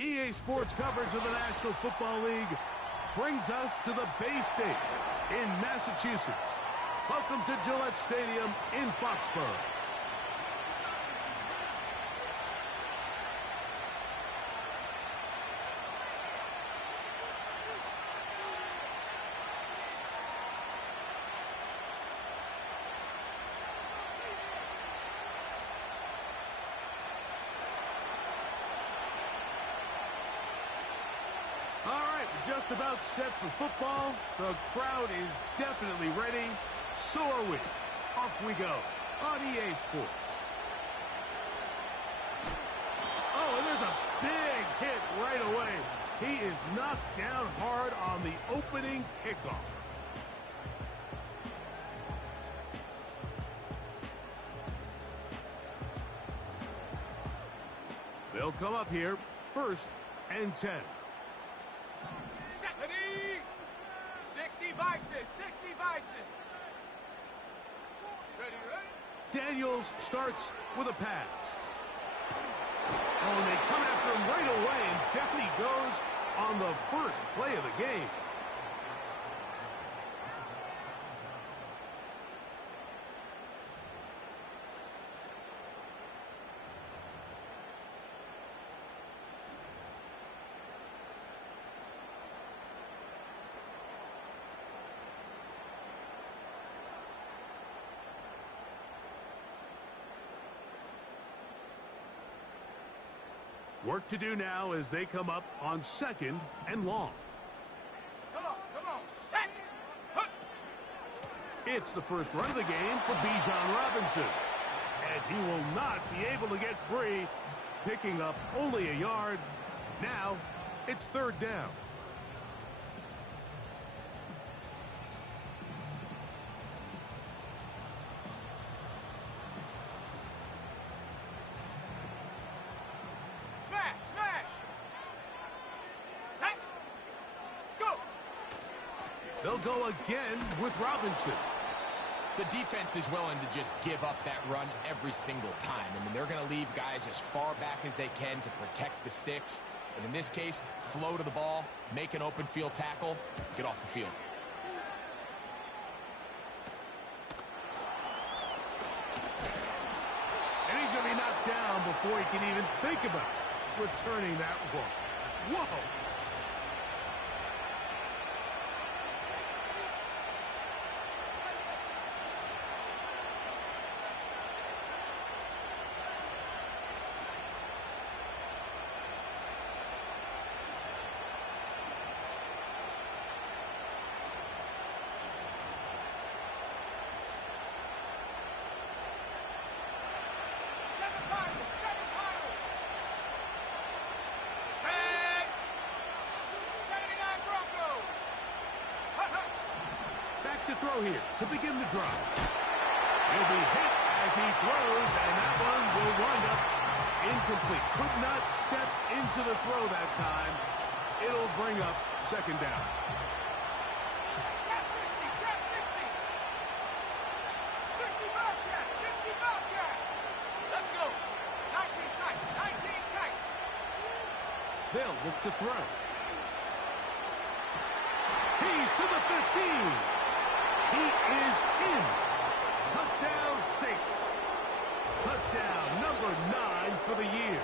EA Sports coverage of the National Football League brings us to the Bay State in Massachusetts. Welcome to Gillette Stadium in Foxborough. Just about set for football. The crowd is definitely ready. So are we. Off we go on EA Sports. Oh, and there's a big hit right away. He is knocked down hard on the opening kickoff. They'll come up here, 1st and 10. 60 Bison, 60 Bison. Ready? Daniels starts with a pass. Oh, and they come after him right away, and down he goes on the first play of the game. Work to do now as they come up on 2nd and long. Come on, set. Hup. It's the first run of the game for Bijan Robinson. And he will not be able to get free, picking up only a yard. Now, it's 3rd down. They'll go again with Robinson. The defense is willing to just give up that run every single time. I mean, they're going to leave guys as far back as they can to protect the sticks. And in this case, flow to the ball, make an open field tackle, get off the field. And he's going to be knocked down before he can even think about returning that one. Whoa! To throw here to begin the drive. He'll be hit as he throws, and that one will wind up incomplete. Could not step into the throw that time. It'll bring up 2nd down. Trap 60, trap 60. 60 Bobcat, 60 Bobcat. Let's go. 19 tight, 19 tight. They'll look to throw. He's to the 15. He is in. Touchdown, Saints. Touchdown number 9 for the year.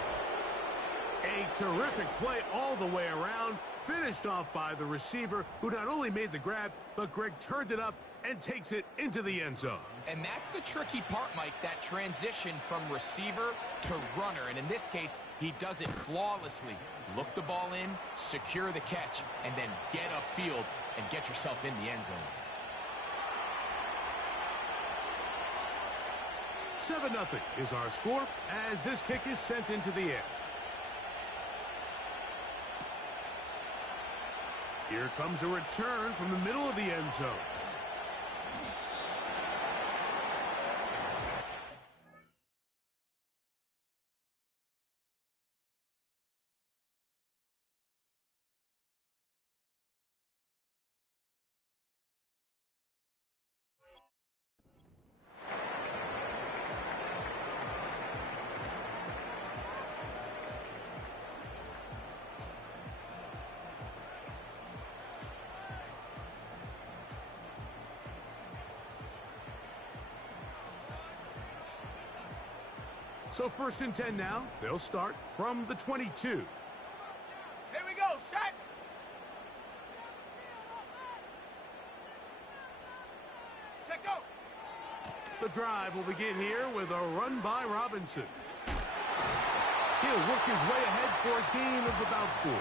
A terrific play all the way around, finished off by the receiver, who not only made the grab, but Greg turned it up and takes it into the end zone. And that's the tricky part, Mike, that transition from receiver to runner. And in this case, he does it flawlessly. Look the ball in, secure the catch, and then get upfield and get yourself in the end zone. 7-0 is our score as this kick is sent into the air. Here comes a return from the middle of the end zone. So 1st and 10 now. They'll start from the 22. Here we go, set. Check go. The drive will begin here with a run by Robinson. He'll work his way ahead for a gain of about 4.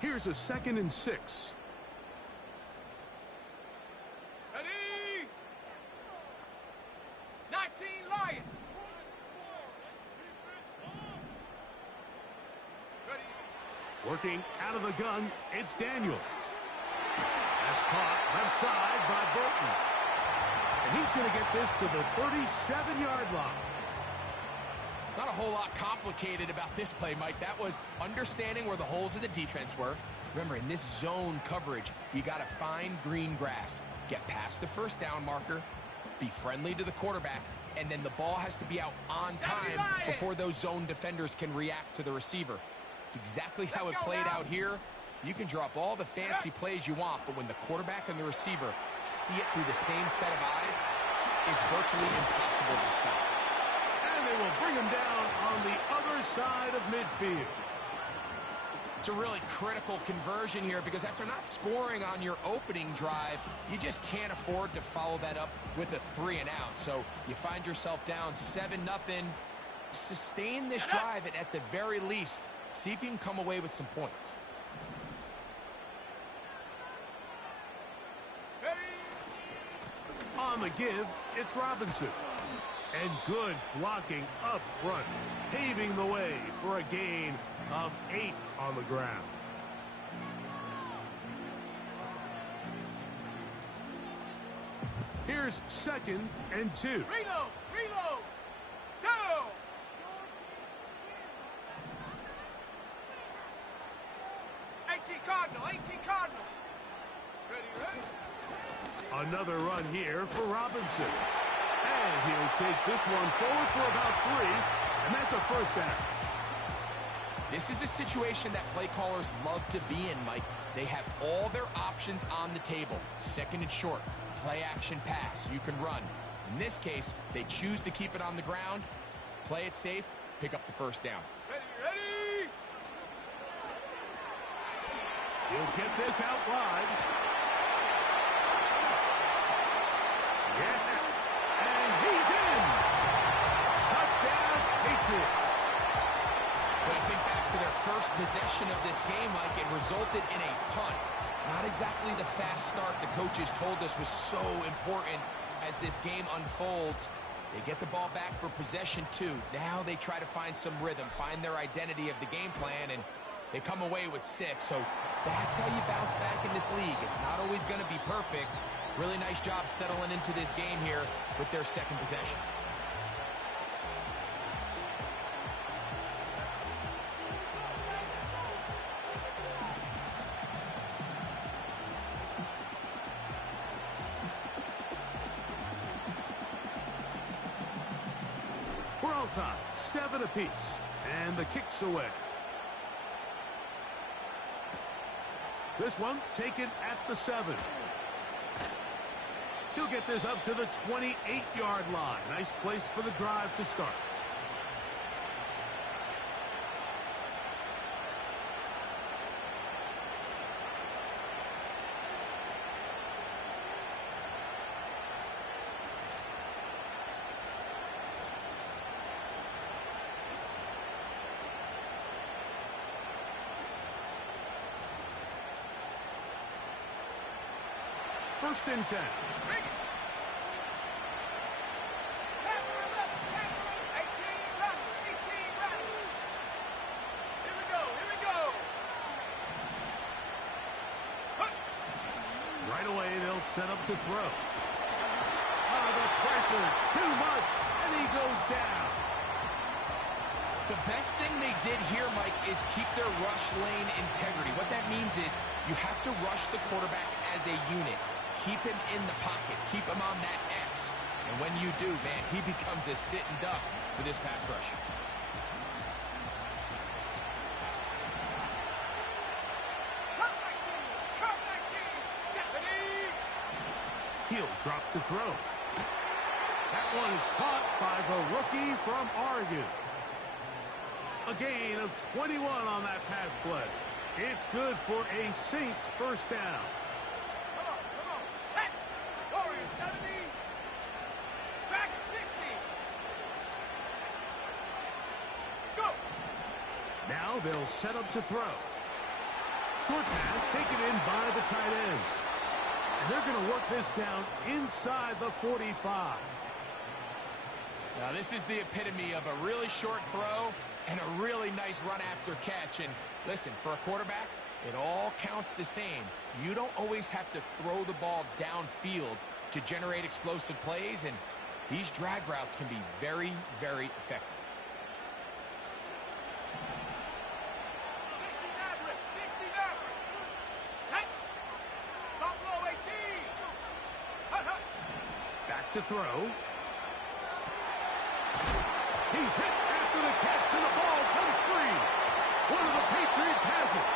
Here's a 2nd and 6. Ready? 19 Lion. Ready? Working out of the gun, it's Daniels. That's caught left side by Burton. And he's going to get this to the 37-yard line. Not a whole lot complicated about this play, Mike. That was understanding where the holes of the defense were. Remember, in this zone coverage, you got to find green grass, get past the 1st down marker, be friendly to the quarterback, and then the ball has to be out on time before those zone defenders can react to the receiver. It's exactly how it played out here. You can drop all the fancy plays you want, but when the quarterback and the receiver see it through the same set of eyes, it's virtually impossible to stop. And they will bring him down on the other side of midfield. It's a really critical conversion here because after not scoring on your opening drive, you just can't afford to follow that up with a 3 and out. So you find yourself down 7-0. Sustain this drive and at the very least, see if you can come away with some points. On the give, it's Robinson. And good blocking up front, paving the way for a gain of 8 on the ground. Here's 2nd and 2. Reload! Reload! Go! Cardinal, 18 Cardinal. Ready? Another run here for Robinson. And he'll take this one forward for about 3, and that's a 1st down. This is a situation that play callers love to be in, Mike. They have all their options on the table. 2nd and short, play action pass, you can run. In this case, they choose to keep it on the ground, play it safe, pick up the 1st down. Ready, ready! He'll get this out wide. Yeah, and he's in! Touchdown, Patriots! When you think back to their first possession of this game, Mike, it resulted in a punt. Not exactly the fast start the coaches told us was so important as this game unfolds. They get the ball back for possession 2. Now they try to find some rhythm, find their identity of the game plan, and they come away with 6. So that's how you bounce back in this league. It's not always going to be perfect. Really nice job settling into this game here with their 2nd possession. We're all tied, 7 apiece, and the kick's away. This one taken at the 7. He'll get this up to the 28-yard line. Nice place for the drive to start. First and 10. Right away, they'll set up to throw. Oh, the pressure, too much, and he goes down. The best thing they did here, Mike, is keep their rush lane integrity. What that means is you have to rush the quarterback as a unit. keep him in the pocket. Keep him on that X. And when you do, man, he becomes a sitting duck for this pass rush. He'll drop to throw. That one is caught by the rookie from Oregon. A gain of 21 on that pass play. It's good for a Saints first down. Come on, set. Warriors 70. Dragon 60. Go. Now they'll set up to throw. Short pass taken in by the tight end. And they're going to work this down inside the 45. Now this is the epitome of a really short throw and a really nice run after catch. And listen, for a quarterback, it all counts the same. You don't always have to throw the ball downfield to generate explosive plays, and these drag routes can be very, very effective. 60 Maverick. 60 Maverick. Set. Buffalo 18. Hut, hut. Back to throw. He's hit after the catch, and the ball comes free. One of the Patriots has it.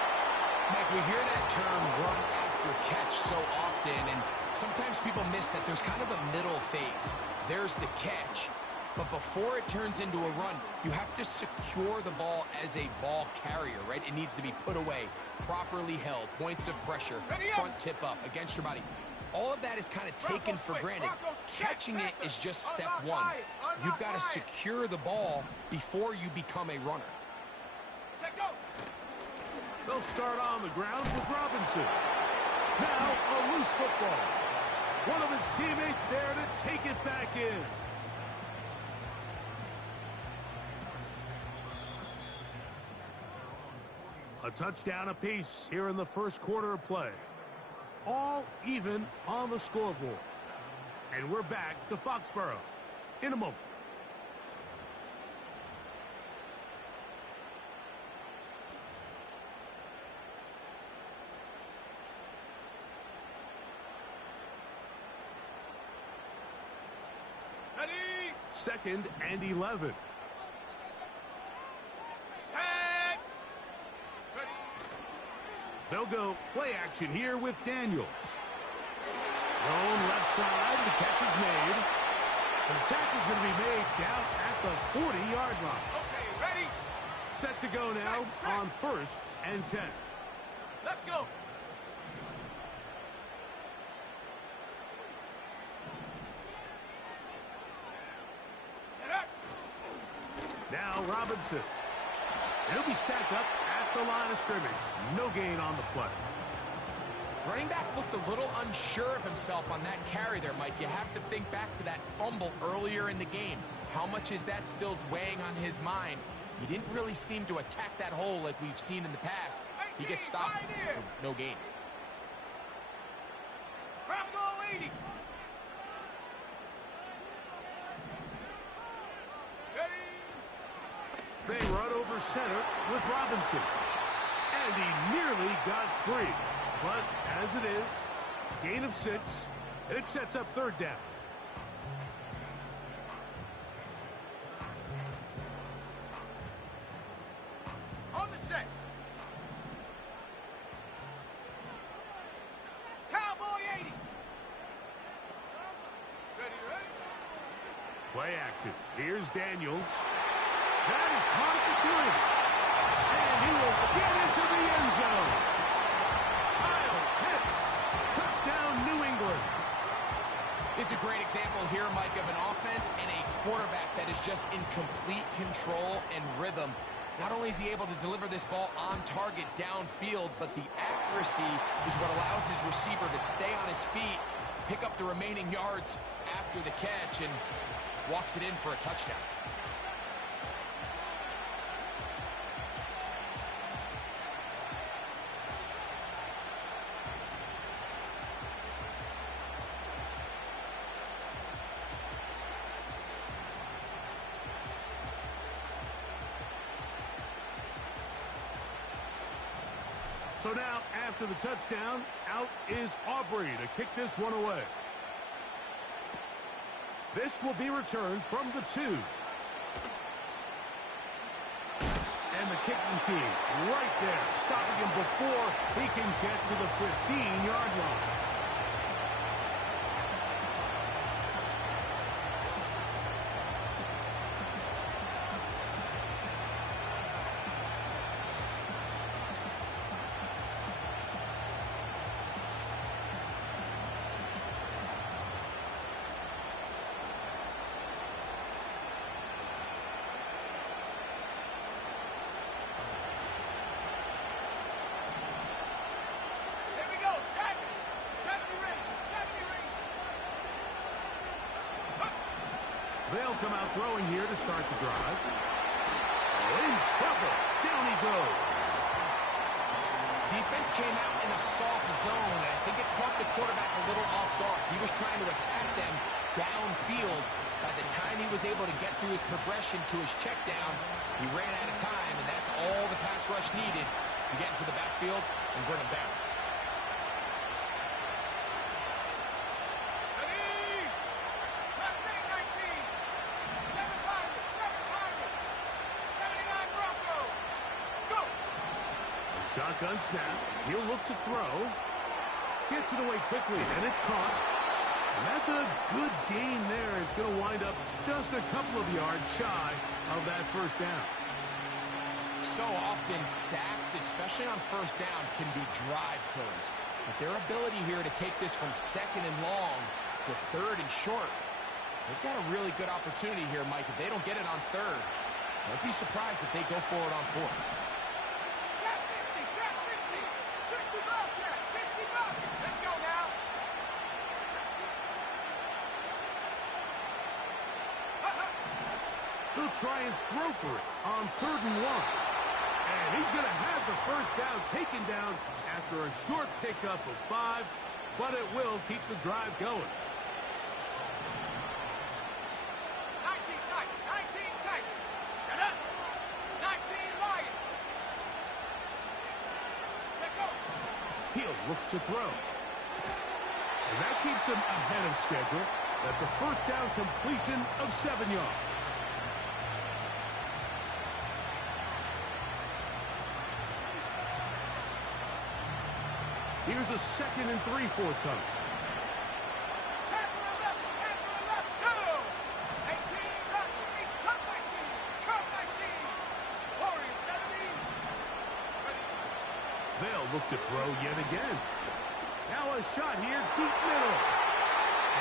Mike, we hear that term run after catch so often, and sometimes people miss that there's kind of a middle phase. There's the catch, but before it turns into a run, you have to secure the ball as a ball carrier, right? It needs to be put away, properly held, points of pressure, front tip up against your body. All of that is kind of taken for granted. Catching it is just step one. You've got to secure the ball before you become a runner. Set, go. They'll start on the ground with Robinson. Now a loose football. One of his teammates there to take it back in. A touchdown apiece here in the first quarter of play. All even on the scoreboard. And we're back to Foxborough in a moment. Ready. 2nd and 11. Set. Ready. They'll go play action here with Daniels. Thrown left side, the catch is made. The tackle is going to be made down at the 40-yard line. Okay, ready. Set to go now on 1st and 10. Let's go. Now Robinson. He'll be stacked up at the line of scrimmage. No gain on the play. Running back looked a little unsure of himself on that carry there, Mike. You have to think back to that fumble earlier in the game. How much is that still weighing on his mind? He didn't really seem to attack that hole like we've seen in the past. He gets stopped for no gain. Bravo 80. They run over center with Robinson. And he nearly got free. But as it is, gain of 6, and it sets up 3rd down. On the set. Cowboy 80. Ready. Play action. Here's Daniels. That is caught at the 3. And he will get into the end zone. Kyle Pitts. Touchdown, New England. This is a great example here, Mike, of an offense and a quarterback that is just in complete control and rhythm. Not only is he able to deliver this ball on target downfield, but the accuracy is what allows his receiver to stay on his feet, pick up the remaining yards after the catch, and walks it in for a touchdown. So now, after the touchdown, out is Aubrey to kick this one away. This will be returned from the 2. And the kicking team right there, stopping him before he can get to the 15-yard line. They'll come out throwing here to start the drive. Oh, in trouble. Down he goes. Defense came out in a soft zone, and I think it caught the quarterback a little off guard. He was trying to attack them downfield. By the time he was able to get through his progression to his check down, he ran out of time, and that's all the pass rush needed to get into the backfield and bring him down. Shotgun snap. He'll look to throw. Gets it away quickly, and it's caught. And that's a good gain there. It's going to wind up just a couple of yards shy of that first down. So often, sacks, especially on first down, can be drive killers. But their ability here to take this from second and long to third and short, they've got a really good opportunity here, Mike. If they don't get it on third, don't be surprised if they go for it on fourth. He'll try and throw for it on 3rd and 1. And he's going to have the first down taken down after a short pickup of 5, but it will keep the drive going. 19 tight, 19 tight. Shut up. 19 Lions. Check go. He'll look to throw. And that keeps him ahead of schedule. That's a first down completion of 7 yards. Here's a 2nd and 3 forthcoming. Half to the left, go! 18, left, cut 19, Warriors 70. They'll look to throw yet again. Now a shot here, deep middle.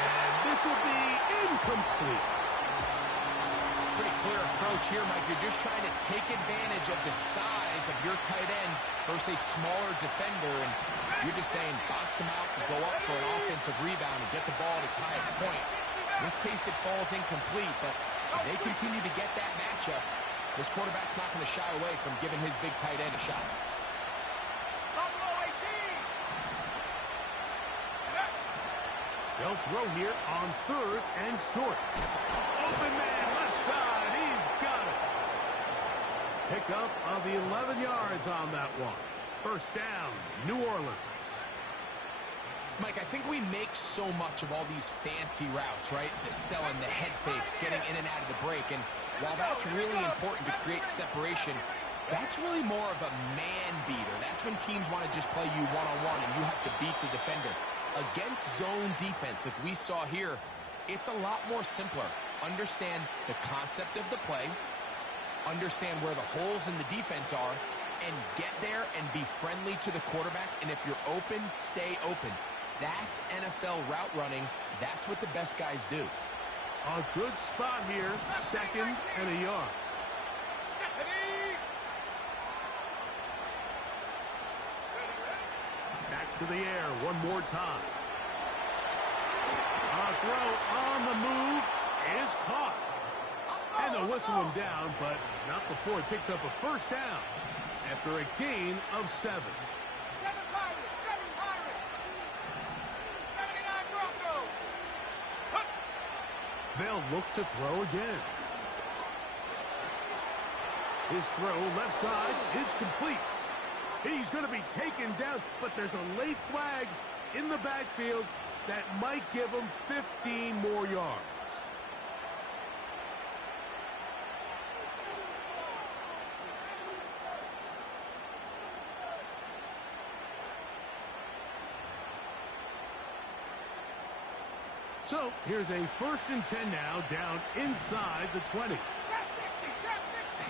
And this will be incomplete. Pretty clear approach here, Mike. You're just trying to take advantage of the size of your tight end versus a smaller defender, and you're just saying box him out and go up for an offensive rebound and get the ball at its highest point. In this case, it falls incomplete, but if they continue to get that matchup, this quarterback's not going to shy away from giving his big tight end a shot. They'll throw here on 3rd and short. Open man, left side. He's got it. Pickup of 11 yards on that one. First down, New Orleans. Mike, I think we make so much of all these fancy routes, right? The selling, the head fakes, getting in and out of the break. And while that's really important to create separation, that's really more of a man beater. That's when teams want to just play you one-on-one and you have to beat the defender. Against zone defense, like we saw here, it's a lot more simpler. Understand the concept of the play, understand where the holes in the defense are, and get there and be friendly to the quarterback. And if you're open, stay open. That's NFL route running. That's what the best guys do. A good spot here, 2nd and a yard. Back to the air one more time. A throw on the move is caught. And they'll whistle him down, but not before he picks up a first down after a gain of 7. 7 Pirates, 7 Pirates. 79 Broncos. They'll look to throw again. His throw left side is complete. He's going to be taken down, but there's a late flag in the backfield that might give him 15 more yards. So here's a 1st and 10 now, down inside the 20. Trap 60, trap 60.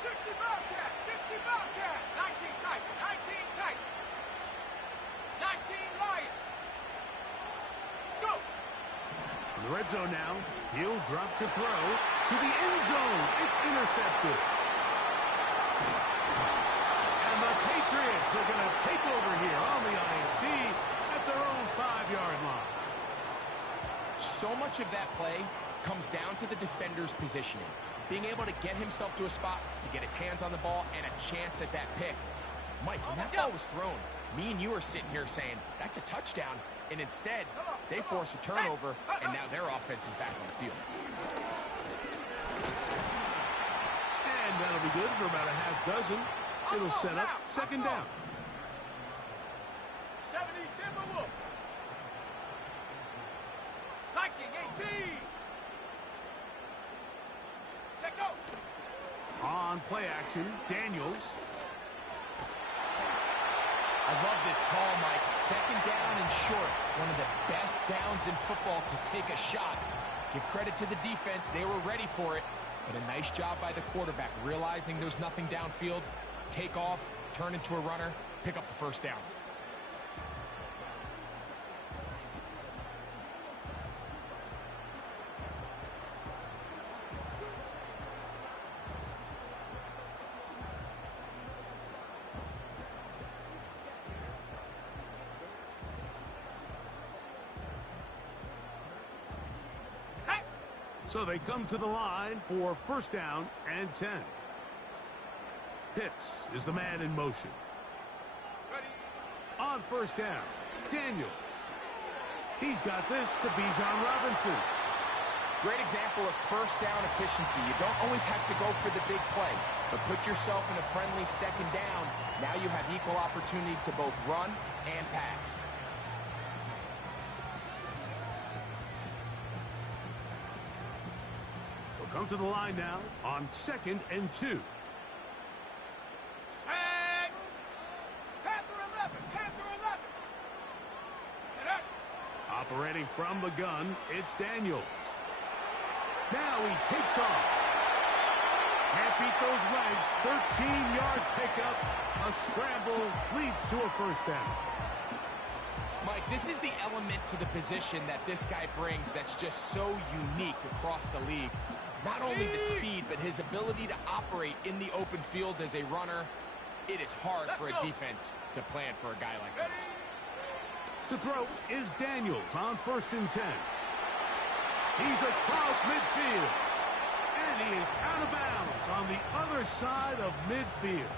60 Bobcat, 60 Bobcat. 19 tight, 19 tight. 19 Lion. Go. In the red zone now, he'll drop to throw to the end zone. It's intercepted. And the Patriots are going to take over here on the INT at their own 5-yard line. So much of that play comes down to the defender's positioning. Being able to get himself to a spot, to get his hands on the ball, and a chance at that pick. Mike, when that ball was thrown, me and you are sitting here saying, that's a touchdown. And instead, they force a turnover, and now their offense is back on the field. And that'll be good for about a half dozen. It'll set up 2nd down. 70 Timberwolf. Viking 18. Check go. On play action, Daniels. I love this call, Mike. 2nd down and short. One of the best downs in football to take a shot. Give credit to the defense. They were ready for it. But a nice job by the quarterback, realizing there's nothing downfield. Take off, turn into a runner, pick up the 1st down. So they come to the line for 1st down and 10. Pitts is the man in motion. Ready. On 1st down, Daniels. He's got this to Bijan Robinson. Great example of 1st down efficiency. You don't always have to go for the big play, but put yourself in a friendly 2nd down. Now you have equal opportunity to both run and pass. Come to the line now on 2nd and 2. Set. Panther 11, Panther 11. Get up. Operating from the gun, it's Daniels. Now he takes off. Can't beat those legs. 13-yard pickup. A scramble leads to a 1st down. Mike, this is the element to the position that this guy brings that's just so unique across the league. Not only the speed, but his ability to operate in the open field as a runner. It is hard for a defense to plan for a guy like this. To throw is Daniels on 1st and 10. He's across midfield. And he is out of bounds on the other side of midfield.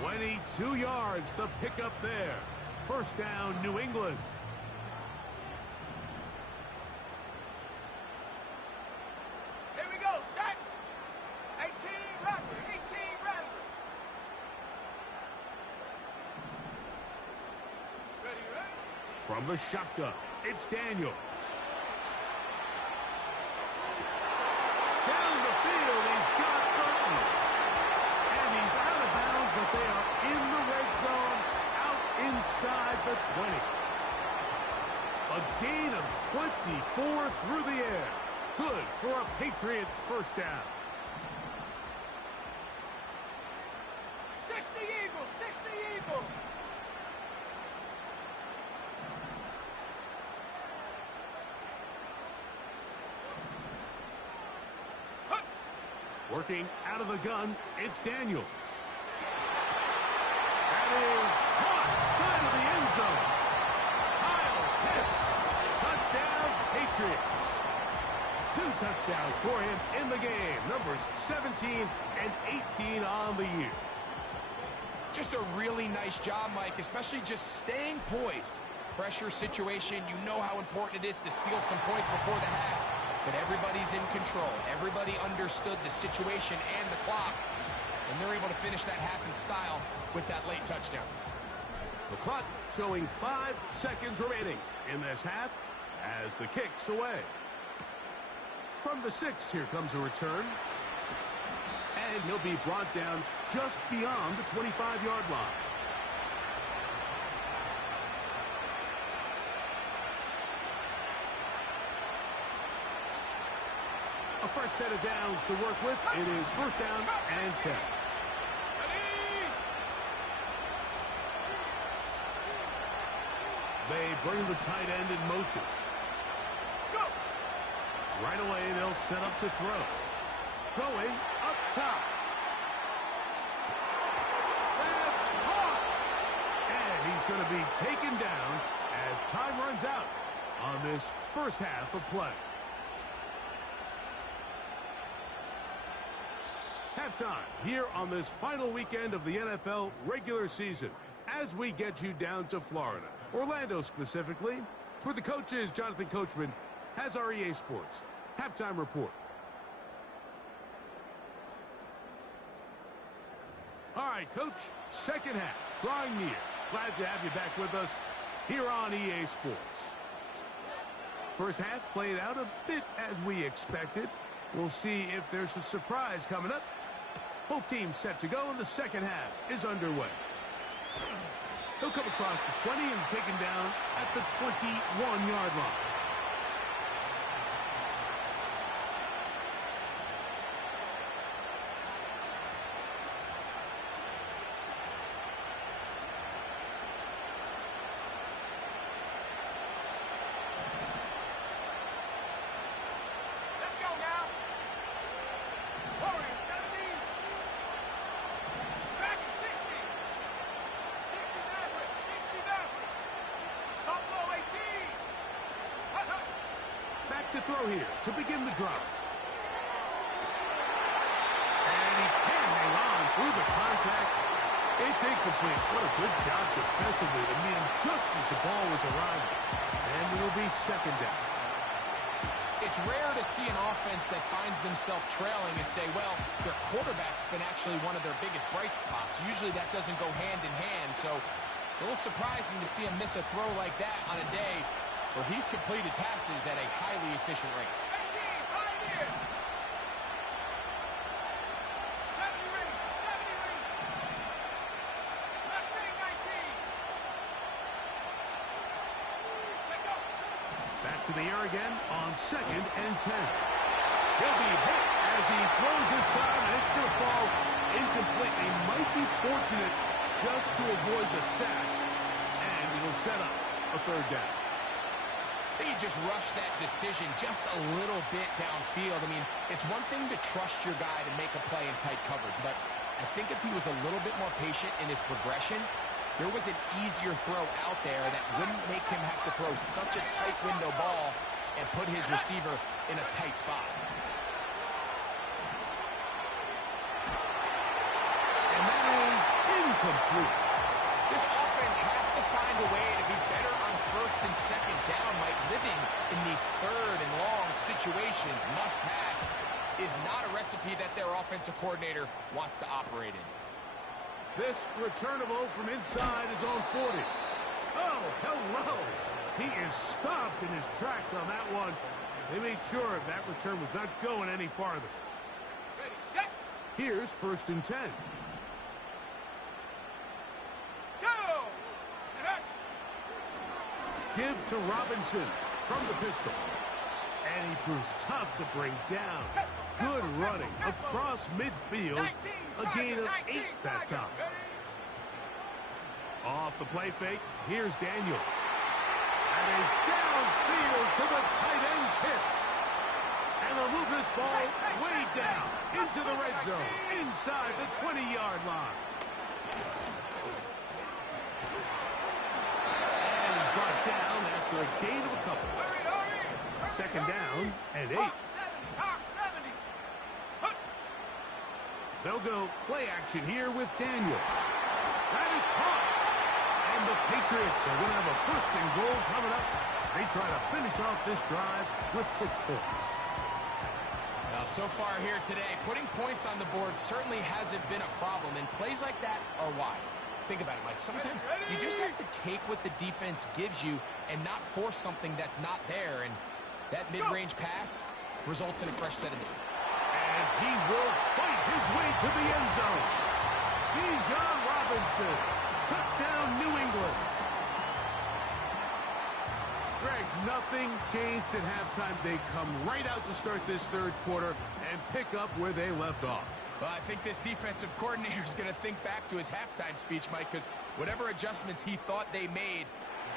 22 yards to pick up there. 1st down, New England. Here we go. Set. 18 Rattler, 18 Rattler. Ready, ready. From the shotgun, it's Daniels. Down the field, he's got Burton. And he's out of bounds, but they are in the red zone, out inside the 20. A gain of 24 through the air. Good for a Patriots 1st down. 60 Eagles, 60 Eagles. Working out of the gun, it's Daniels. That is caught side of the end zone. Kyle Pitts, touchdown Patriots. 2 touchdowns for him in the game. Numbers 17 and 18 on the year. Just a really nice job, Mike, especially just staying poised. Pressure situation, you know how important it is to steal some points before the half. But everybody's in control. Everybody understood the situation and the clock. to finish that half in style with that late touchdown. The clock showing 5 seconds remaining in this half as the kick's away. From the 6, here comes a return. And he'll be brought down just beyond the 25-yard line. A fresh set of downs to work with. It is first down and 10. They bring the tight end in motion. Go. Right away, they'll set up to throw. Going up top. That's caught. And he's going to be taken down as time runs out on this first half of play. Halftime here on this final weekend of the NFL regular season as we get you down to Florida, Orlando specifically. For the coaches, Jonathan Coachman has our EA Sports halftime report. All right, Coach, second half, drawing near. Glad to have you back with us here on EA Sports. First half played out a bit as we expected. We'll see if there's a surprise coming up. Both teams set to go, and the second half is underway. He'll come across the 20 and taken down at the 21-yard line. Let's go now. Warriors 70. Dragon 60. 60 Maverick. 60 Maverick. Buffalo 18. Hut, hut. Back to throw here to begin the drive. And he can't hang on through the contact. It's incomplete. What a good job defensively to meet him just as the ball was arriving. And it'll be second down. It's rare to see an offense that finds themselves trailing and say, well, their quarterback's been actually one of their biggest bright spots. Usually that doesn't go hand in hand, so it's a little surprising to see him miss a throw like that on a day where he's completed passes at a highly efficient rate. 18. Pioneer. 70 ring. 70 ring. Left ring 19. Let go. Back to the air again on second and 10. He'll be hit as he throws this time, and it's going to fall incomplete. They might be fortunate just to avoid the sack, and it'll set up a third down. I think he just rushed that decision just a little bit downfield. I mean, it's one thing to trust your guy to make a play in tight coverage, but I think if he was a little bit more patient in his progression, there was an easier throw out there that wouldn't make him have to throw such a tight window ball and put his receiver in a tight spot. And that is incomplete. This offense has to find a way to be better on first and second down, Mike. Living in these third and long situations, must pass, is not a recipe that their offensive coordinator wants to operate in. This returnable from inside his own 40. Oh, hello. He is stopped in his tracks on that one. They made sure that return was not going any farther. Ready, set. Here's first and 10. Go. And up. Give to Robinson from the pistol. And he proves tough to bring down. Good running across midfield. A gain of 8 that time. Off the play fake, here's Daniels. And he's downfield to the tight end pitch. And they'll move this ball way down into the red zone, inside the 20-yard line. And he's brought down after a gain of a couple. Second down and 8. Hawk 70. Hut. They'll go play action here with Daniel. That is caught. And the Patriots are going to have a first and goal coming up. They try to finish off this drive with 6 points. Well, so far here today, putting points on the board certainly hasn't been a problem, and plays like that are why. Think about it, Mike. Sometimes you just have to take what the defense gives you and not force something that's not there, and that mid-range pass results in a fresh set of it. And he will fight his way to the end zone. Bijan Robinson. Touchdown, New England. Greg, nothing changed at halftime. They come right out to start this third quarter and pick up where they left off. Well, I think this defensive coordinator is going to think back to his halftime speech, Mike, because whatever adjustments he thought they made,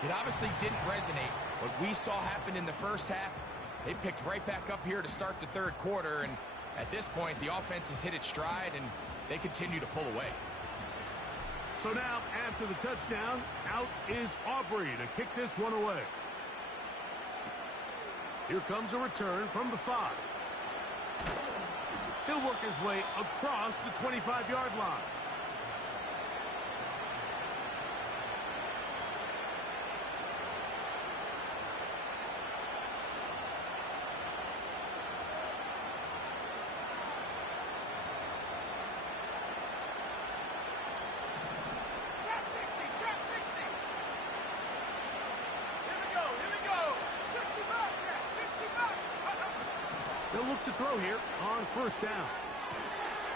it obviously didn't resonate. What we saw happen in the first half, they picked right back up here to start the third quarter, and at this point, the offense has hit its stride, and they continue to pull away. So now, after the touchdown, out is Aubrey to kick this one away. Here comes a return from the 5. He'll work his way across the 25-yard line. They'll look to throw here on first down.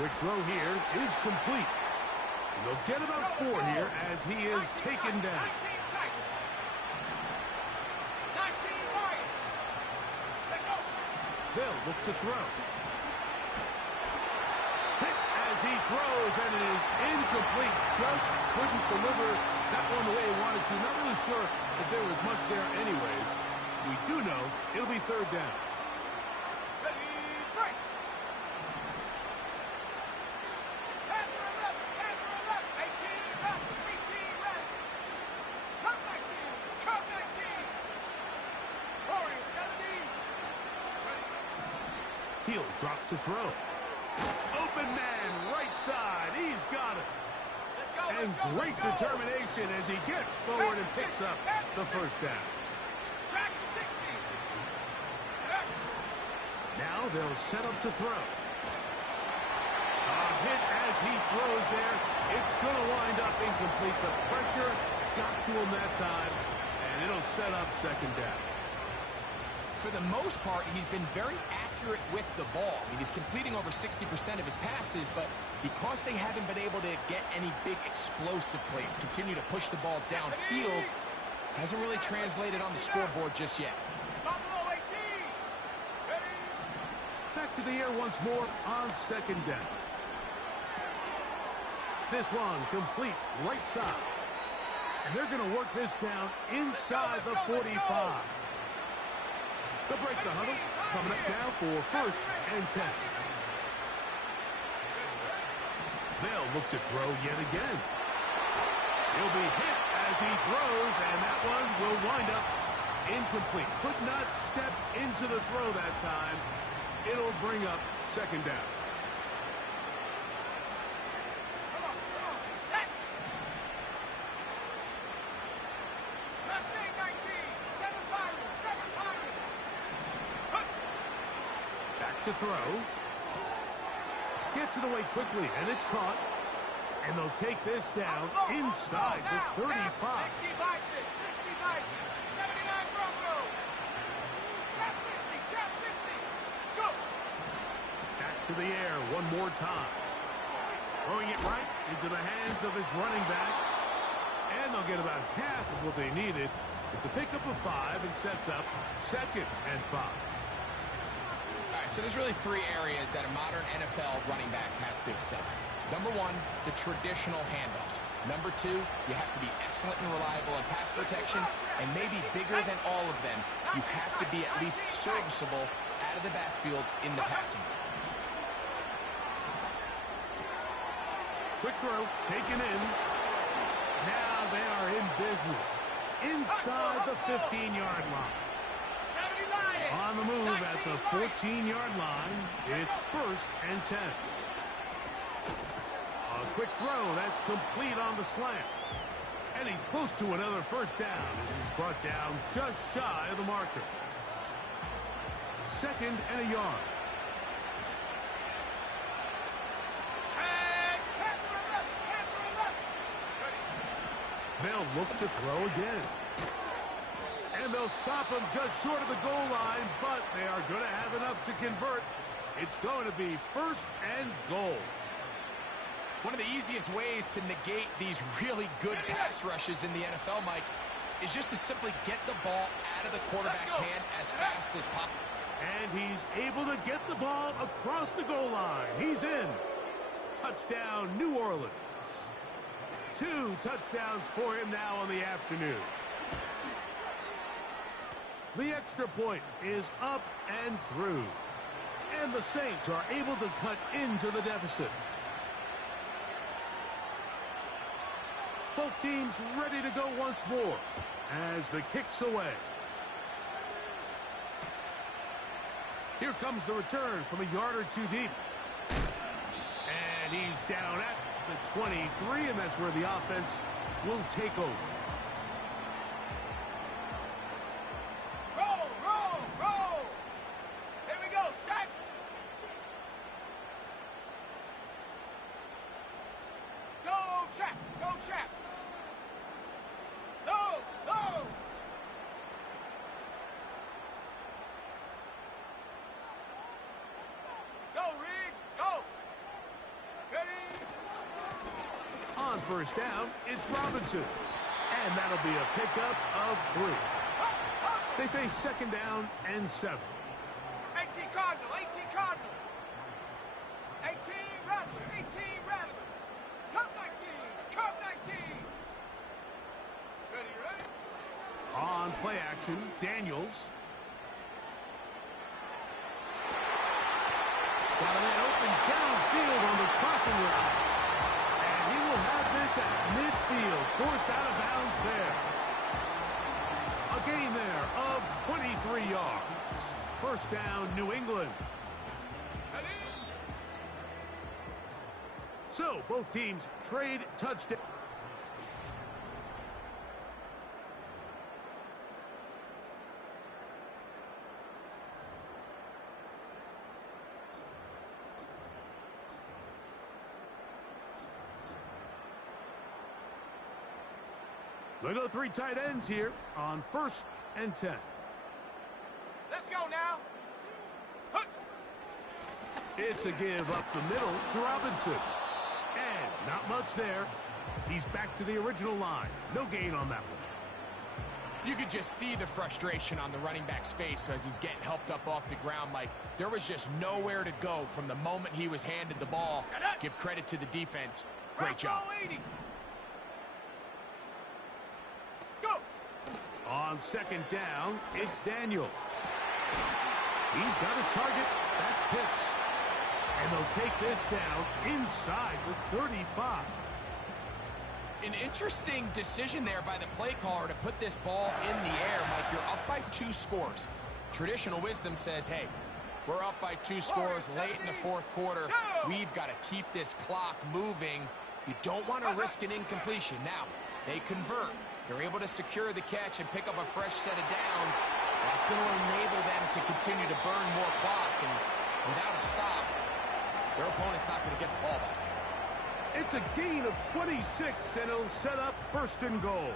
Quick throw here is complete. And they'll get about 4 here as he is taken down. They'll look to throw. Hit as he throws, and it is incomplete. Just couldn't deliver that one the way he wanted to. Not really sure if there was much there anyways. We do know it'll be third down. He'll drop to throw. Open man, right side. He's got it. And great determination as he gets forward and picks up the first down. Now they'll set up to throw. A hit as he throws there. It's going to wind up incomplete. The pressure got to him that time, and it'll set up second down. For the most part, he's been very accurate with the ball. I mean, he's completing over 60% of his passes, but because they haven't been able to get any big explosive plays, continue to push the ball downfield, hasn't really translated on the scoreboard just yet. Back to the air once more on second down. This one complete right side. And they're going to work this down inside the 45. They'll break the huddle. Coming up now for first and 10. They'll look to throw yet again. He'll be hit as he throws, and that one will wind up incomplete. Could not step into the throw that time. It'll bring up second down. To throw. Gets it away quickly, and it's caught. And they'll take this down inside the 35. 60 by 6, 60 by 6, 79 Broncos. Trap 60, go. Back to the air one more time. Throwing it right into the hands of his running back. And they'll get about half of what they needed. It's a pickup of 5 and sets up second and 5. So there's really 3 areas that a modern NFL running back has to excel. Number 1, the traditional handoffs. Number 2, you have to be excellent and reliable in pass protection. And maybe bigger than all of them, you have to be at least serviceable out of the backfield in the passing game. Quick throw, taken in. Now they are in business. Inside the 15-yard line. On the move at the 14-yard line, it's first and 10. A quick throw, that's complete on the slant. And he's close to another first down as he's brought down just shy of the marker. Second and a yard. They'll look to throw again. And they'll stop him just short of the goal line, but they are going to have enough to convert. It's going to be 1st and goal. One of the easiest ways to negate these really good pass rushes in the NFL, Mike, is just to simply get the ball out of the quarterback's hand as fast as possible. And he's able to get the ball across the goal line. He's in. Touchdown, New Orleans. 2 touchdowns for him now on the afternoon. The extra point is up and through. And the Saints are able to cut into the deficit. Both teams ready to go once more as the kick's away. Here comes the return from a yard or 2 deep. And he's down at the 23, and that's where the offense will take over. Roll, roll, roll. Here we go, set. Go, Chap, go, Chap. No, no. Go, Reed, go. Ready. On 1st down, it's Robinson. And that'll be a pickup of 3. They face 2nd down and 7. 18 Cardinal, 18 Cardinal. 18 Rattler, 18 Rattler. Cup 19, Cup 19. Ready, ready? On play action, Daniels. Got a man open downfield on the crossing route. And he will have this at midfield, forced out of bounds there. A gain there of 23 yards. 1st down, New England. Ready? So, both teams trade touchdown. They go 3 tight ends here on 1st and 10. Let's go now. Hut. It's a give up the middle to Robinson. And not much there. He's back to the original line. No gain on that one. You could just see the frustration on the running back's face as he's getting helped up off the ground. Like, there was just nowhere to go from the moment he was handed the ball. Give credit to the defense. Great job. 80. Go. On 2nd down, it's Daniel. He's got his target. That's Pitts. And they'll take this down inside the 35. An interesting decision there by the play caller to put this ball in the air. Mike, you're up by 2 scores. Traditional wisdom says, hey, we're up by 2 scores late in the 4th quarter. We've got to keep this clock moving. You don't want to risk an incompletion. Now, they convert. They're able to secure the catch and pick up a fresh set of downs. That's going to enable them to continue to burn more clock. And without a stop, their opponent's not going to get the ball back. It's a gain of 26, and it'll set up 1st and goal.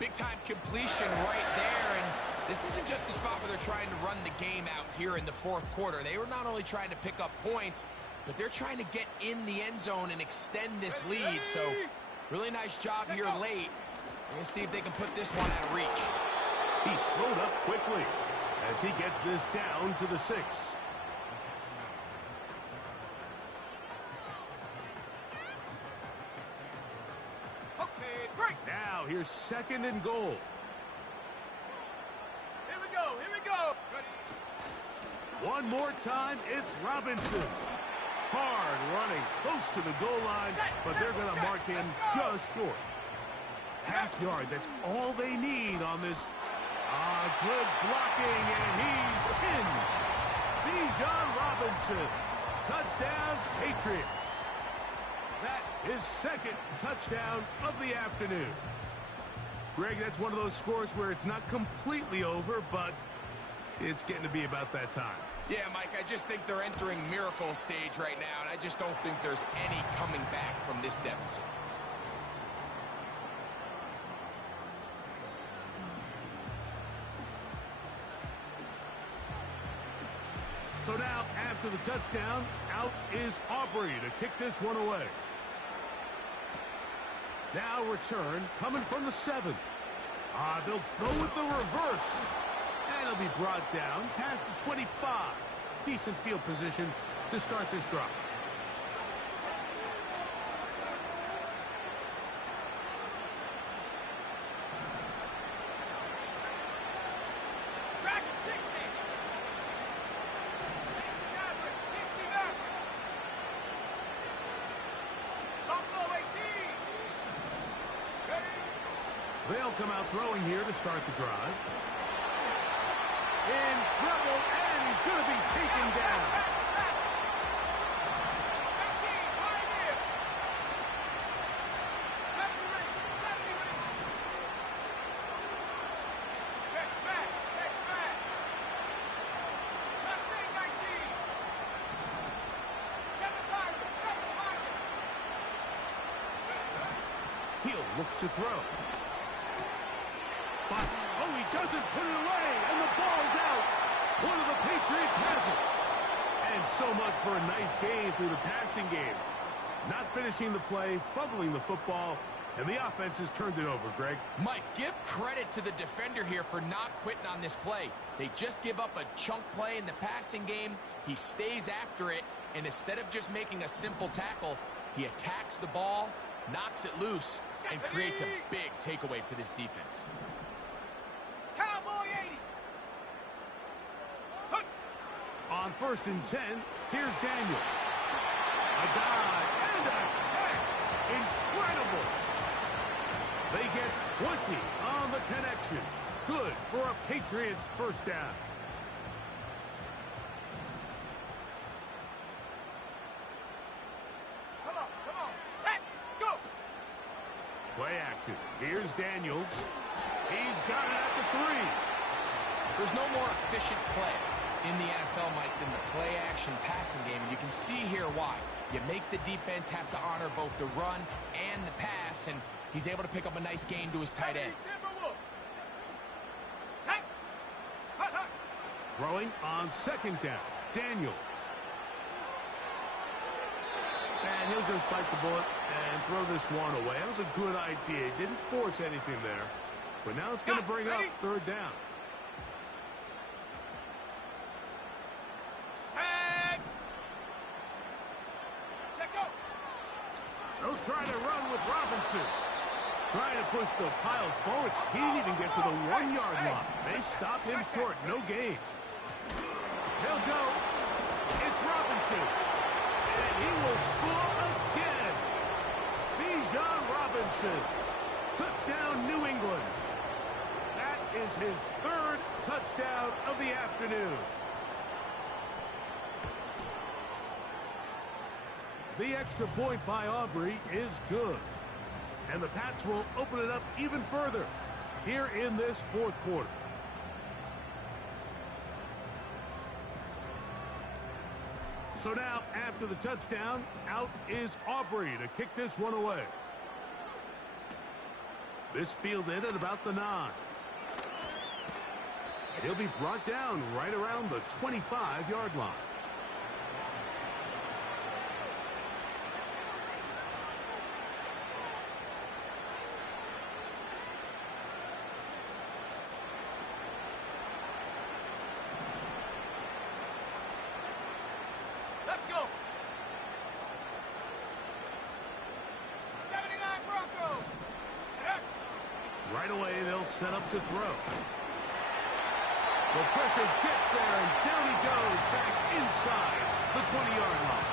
Big-time completion right there, and this isn't just a spot where they're trying to run the game out here in the 4th quarter. They were not only trying to pick up points, but they're trying to get in the end zone and extend this lead. So, really nice job here late. We're going to see if they can put this one out of reach. He slowed up quickly as he gets this down to the 6. Now here's 2nd and goal. Here we go, here we go. Ready. One more time, it's Robinson. Hard running, close to the goal line, but they're going to mark him just short. Half yard, that's all they need on this. Good blocking, and he's in. Bijan Robinson. Touchdown, Patriots. That is 2nd touchdown of the afternoon. Greg, that's one of those scores where it's not completely over, but it's getting to be about that time. Yeah, Mike, I just think they're entering miracle stage right now, and I just don't think there's any coming back from this deficit. So now, after the touchdown, out is Aubrey to kick this one away. Now return, coming from the 7. They'll go with the reverse. And it'll be brought down past the 25. Decent field position to start this drive. Dragon 60. 60 Maverick. 60 Maverick. Buffalo 18. Ready? They'll come out throwing here to start the drive. In trouble, and he's going to be taken down. 18, Pioneer. 70 ring, 70 ring. Check smash, check smash. Mustang 19. 7 Pirate, 7 Pirate. He'll look to throw. Oh, he doesn't put it away, and the ball's out. One of the Patriots has it. And so much for a nice gain through the passing game. Not finishing the play, fumbling the football, and the offense has turned it over, Greg. Mike, give credit to the defender here for not quitting on this play. They just give up a chunk play in the passing game. He stays after it, and instead of just making a simple tackle, he attacks the ball, knocks it loose, and creates a big takeaway for this defense. Cowboy 80. Hook. On 1st and 10, here's Daniel. A dive and a catch. Incredible. They get 20 on the connection. Good for a Patriots first down. Come on, set, go. Play action. Here's Daniels. He's got it at the 3. There's no more efficient play in the NFL, Mike, than the play-action passing game. And you can see here why. You make the defense have to honor both the run and the pass, and he's able to pick up a nice gain to his tight end. Set. Hut, hut. Throwing on 2nd down. Daniels. And he'll just bite the bullet and throw this one away. That was a good idea. He didn't force anything there. But now it's going to bring up 3rd down. Set. Check go. They'll try to run with Robinson. Trying to push the pile forward. He didn't even get to the 1-yard line. They stop him short. No gain. He'll go. It's Robinson. And he will score again. Bijan Robinson. Touchdown, New England. That is his 3rd touchdown of the afternoon. The extra point by Aubrey is good. And the Pats will open it up even further here in this 4th quarter. So now, after the touchdown, out is Aubrey to kick this one away. This fielded at about the 9. And he'll be brought down right around the 25-yard line. Let's go. 79 Broncos. Right away, they'll set up to throw. The pressure gets there, and down he goes back inside the 20-yard line.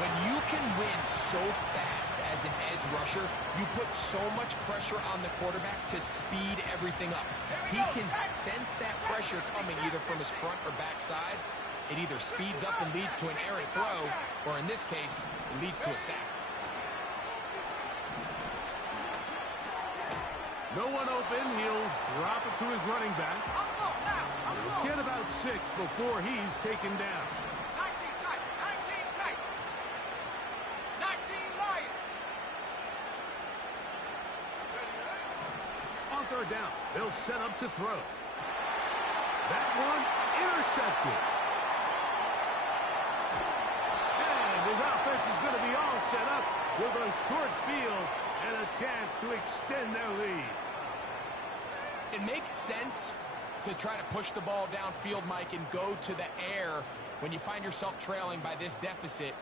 When you can win so fast as an edge rusher, you put so much pressure on the quarterback to speed everything up. He can sense that pressure coming either from his front or back side. It either speeds up and leads to an errant throw, or in this case, it leads to a sack. No one open. He'll drop it to his running back. He'll get about 6 before he's taken down. 19 tight. 19 tight. 19 Lion. On 3rd down, they'll set up to throw. That one intercepted. His offense is going to be all set up with a short field and a chance to extend their lead. It makes sense to try to push the ball downfield, Mike, and go to the air when you find yourself trailing by this deficit.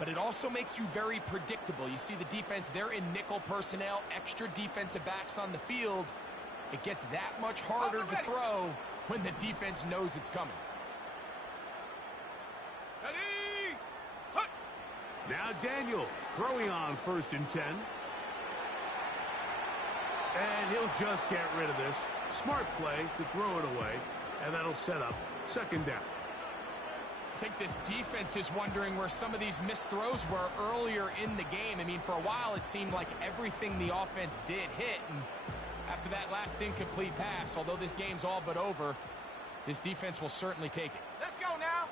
But it also makes you very predictable. You see the defense, they're in nickel personnel, extra defensive backs on the field. It gets that much harder to throw when the defense knows it's coming. Ready? Hut. Now Daniels throwing on 1st and 10. And he'll just get rid of this. Smart play to throw it away, and that'll set up 2nd down. I think this defense is wondering where some of these missed throws were earlier in the game. I mean, for a while it seemed like everything the offense did hit, and after that last incomplete pass, although this game's all but over, this defense will certainly take it. Let's go now.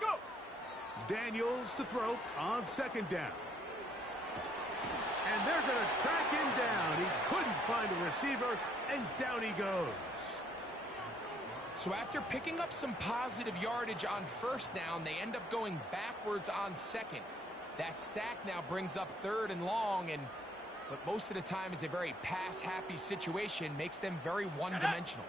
Go. Daniels to throw on 2nd down. And they're going to track him down. He couldn't find a receiver, and down he goes. So after picking up some positive yardage on 1st down, they end up going backwards on 2nd. That sack now brings up 3rd and long, and what most of the time is a very pass-happy situation makes them very one-dimensional.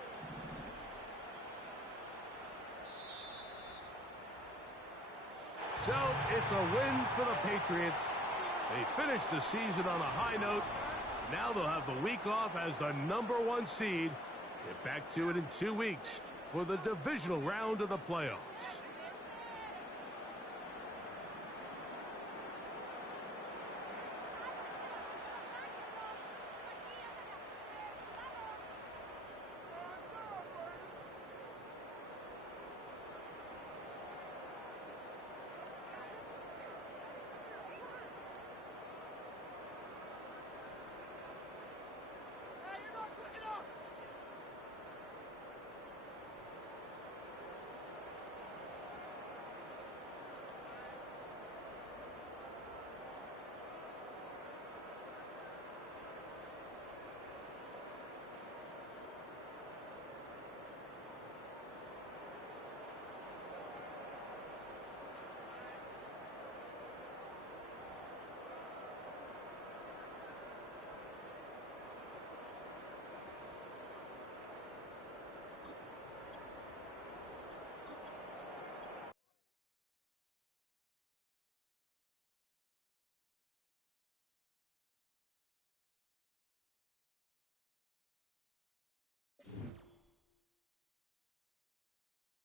So it's a win for the Patriots. They finished the season on a high note. Now they'll have the week off as the #1 seed. Get back to it in 2 weeks for the divisional round of the playoffs.